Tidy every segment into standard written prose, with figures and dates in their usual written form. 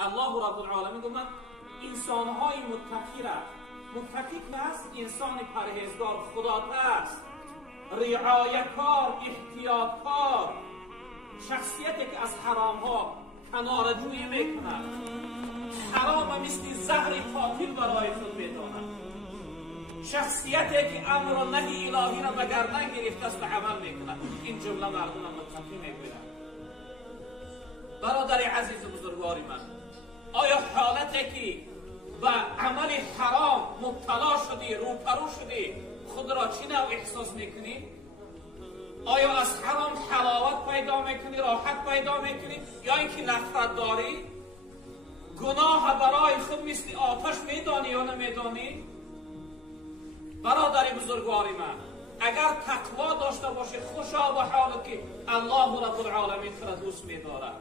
الله رب العالمین گفت من انسانهای متقی را، متقی که هست انسان پرهیزگار خداپرست، رعایتکار، احتیاطکار، شخصیتی که از حرام ها کناره‌جویی میکند، حرام مثل زهر قاتل برای خود میداند، شخصیتی که امر و نهی الهی را به گردن گرفته است و عمل میکند. این جمله مردم متقی میگویند. برادر عزیز و بزرگوار من، آیا حالتی که به عمل حرام مبتلا شدی، روپرو شدی، خود را چی نوع احساس میکنی؟ آیا از حرام حلاوت پیدا میکنی، راحت پیدا میکنی، یا اینکه نفرت داری؟ گناه برای خود مثل آتش میدانی یا نمیدانی؟ برادر بزرگوار من، اگر تقوا داشته باشی خوشا به حالت که الله رب العالمین تو را دوست می‌دارد.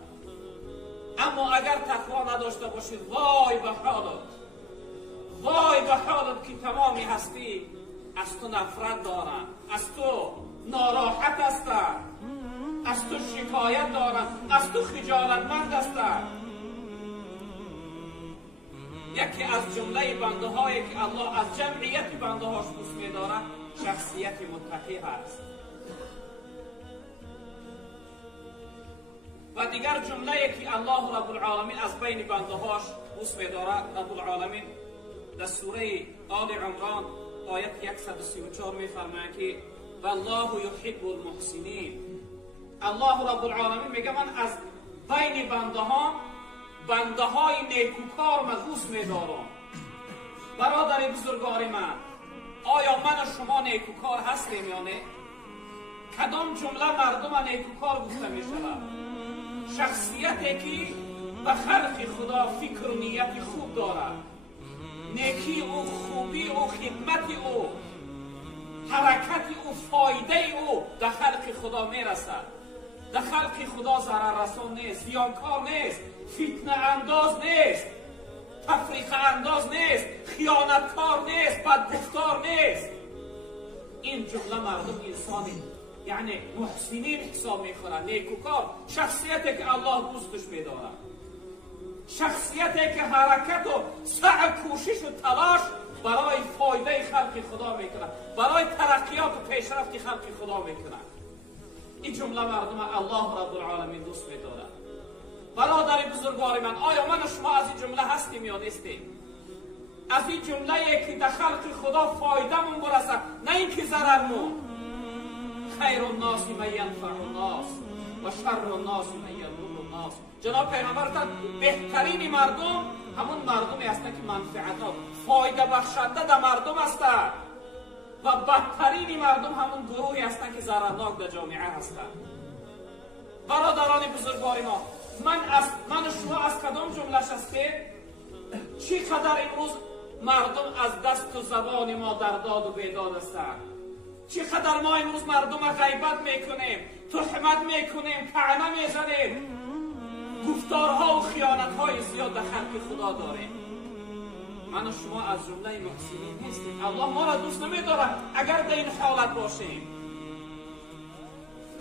اما اگر تقوا نداشته باشی وای به حالت، وای به حالت که تمامی هستی از تو نفرت دارند، از تو ناراحت هستند، از تو شکایت دارند، از تو خجالتمند هستند. یکی از جمله بنده هایی که الله از جمعیت بنده هاش دوست می‌دارد شخصیت متقی هست. و دیگر جمله که الله رب العالمین از بین بنده هاش دوست می‌دارد، رب العالمین در سوره آل عمران آیت 134 می‌فرماید که والله یحب المحسنین. الله رب العالمین میگه من از بین بنده های نیکوکار من دوست می‌دارم. برادر بزرگوار من، آیا من و شما نیکوکار هستیم یا نه؟ کدام جمله مردم نیکوکار گفته می شود؟ شخصیتی که به خلق خدا فکر و نیت خوب دارد، نیکی او، خوبی او، خدمت او، حرکت او، فایده او در خلق خدا می رسد. در خلق خدا ضرر رسان نیست، زیانکار نیست، فتنه انداز نیست، تفریق انداز نیست، خیانتکار نیست، بدگفتار نیست. این جمله مردم انسانی یعنی محسنین حساب میکنند، نیکوکار، شخصیتی که الله دوستش میدارد، شخصیتی که حرکت و سعی کوشش و تلاش برای فایده خلق خدا میکند، برای ترقیات و پیشرفت خلق خدا میکند. این جمله مردم الله رب العالمین دوست میدارد. برادر بزرگوار من، آیا من و شما از این جمله هستیم یا نیستیم؟ از این جمله که در خلق خدا فایده من برسد، نه اینکه ضررمون. خیر الناس من ینفع الناس و شر الناس من یضر الناس. جناب پیغمبر بهترین مردم همون مردمی هستند که منفعت ها، فایده بخشنده در مردم هستند، و بدترین مردم همون گروهی هستند که ضررناک در جامعه هستند. برادران بزرگوار ما، من و شما از کدام جملهش هستیم؟ چقدر امروز مردم از دست و زبان ما در داد و بیداد هستند؟ چقدر ما امروز مردم غیبت میکنیم، تهمت میکنیم، طعنه میزنیم، گفتارها و خیانتهای زیاد در خلق خدا داریم. من و شما از جمله محسنین نیستیم. الله ما را دوست نمیدارد اگر در این حالت باشیم.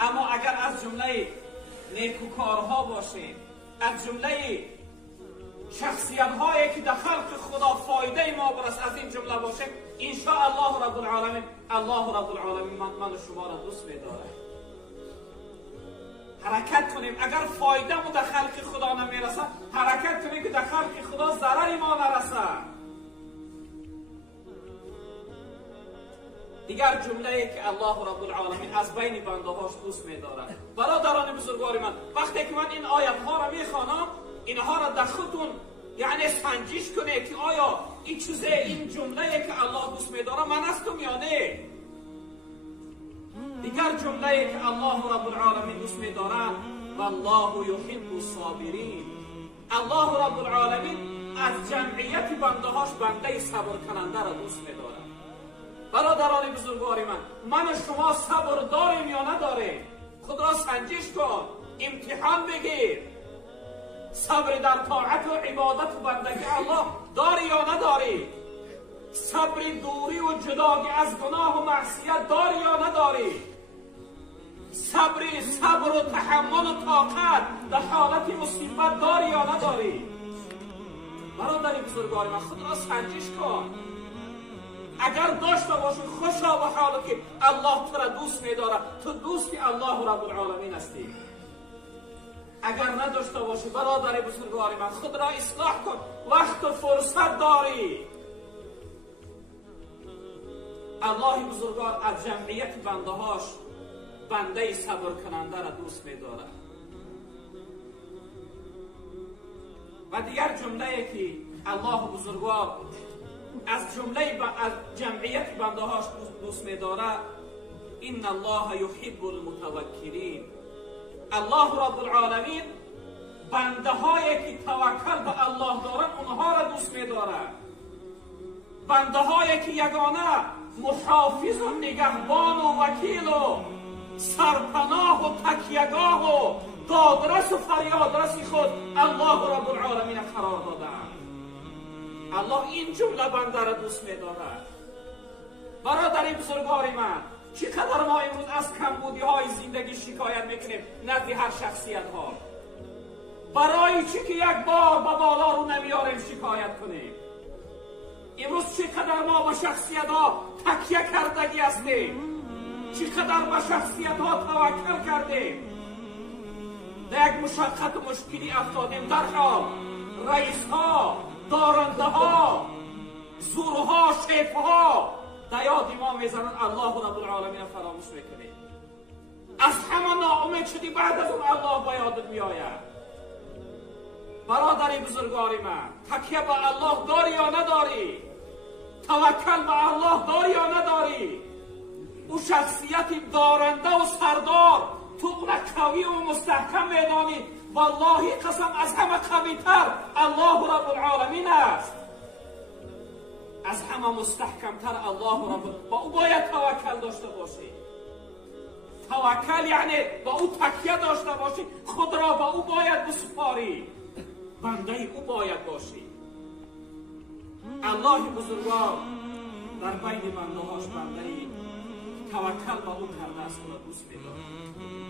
اما اگر از جمله نیکوکارها باشیم، از جمله شخصیت هایی که در خلق خدا فایده ما برس، از این جمله باشیم، انشاء الله رب العالمین، الله رب العالمین من و شما را دوست می‌دارد. حرکت کنیم اگر فایده ما در خلق خدا نمیرسه، حرکت کنیم که در خلق خدا ضرری ما نرسه. دیگر جمله که الله رب العالمین از بین بنده هاش دوست می‌دارد. برادران بزرگوار من، وقتی که من این آیات ها را میخوانم، اینها را در خودتون یعنی سنجش کنید که آیا این چیزه، این جمله که الله دوست می‌داره من هستم یا نه؟ دیگر جمله که الله رب العالمین دوست می‌دارد، والله یحب الصابرین. الله رب العالمین از جمعیت بنده هاش بنده صبر کننده را دوست می‌دارد. برادران بزرگوار من و شما صبر داریم یا نداریم؟ خود را سنجش کن، امتحان بگیر. صبر در طاعت و عبادت و بندگی الله داری یا نداری؟ صبر دوری و جدایی از گناه و معصیت داری یا نداری؟ صبر و تحمل و طاقت در حالت مصیبت داری یا نداری؟ برادر بزرگوار من خود را سنجش کن. اگر داشته باشی خوشا به حال که الله تو را دوست می‌داره، تو دوستی الله رب العالمین هستی. اگر نداشته باشی برادر بزرگوار من خود را اصلاح کن، وقت و فرصت داری. الله بزرگوار از جمعیت بنده هاش بنده صبر کننده را دوست می‌داره. و دیگر جمله که الله بزرگوار از جمله از جمعیت بنده هاش دوست می‌داره، ان الله یحب المتوکلین. الله رب العالمین بنده هایی که توکل به الله دارن اونها را دوست می‌داره. بنده هایی که یگانه محافظ و نگهبان و وکیل و سرپناه و تکیهگاه و دادرس و فریادرس خود الله رب العالمین قرار داده. الله این جمله بنده را دوست می‌داره. برادر بزرگوار من، چقدر ما امروز از کمبودی های زندگی شکایت میکنیم نزد هر شخصیت ها. برای چی که یک بار به بالا رو نمیاریم شکایت کنیم؟ امروز چقدر ما به شخصیت ها تکیه کردگی هستیم، چقدر به شخصیت ها توکل کردیم. در یک مشقت و مشکلی افتادیم، در حال رئیس ها، دارنده ها، زورها، شیفها در یاد ما میزنن، الله رب العالمین فراموش میکنیم. از همه ناامید شدی، بعد از اون الله با یادت میآید. برادر بزرگوار من، تکیه به الله داری یا نداری؟ توکل به الله داری یا نداری؟ او شخصیت دارنده و سردار تو اون قوی و مستحکم میدانی. والله قسم از همه قویتر الله رب العالمین است. از همه مستحکمتر الله رب. با او باید توکل داشته باشی. توکل یعنی با او تکیه داشته باشی، خود را با او باید بسپاری، بنده او باید باشی. الله بزرگوار در بین بنده هاش بنده توکل با او کرده است و دوست می‌دارد.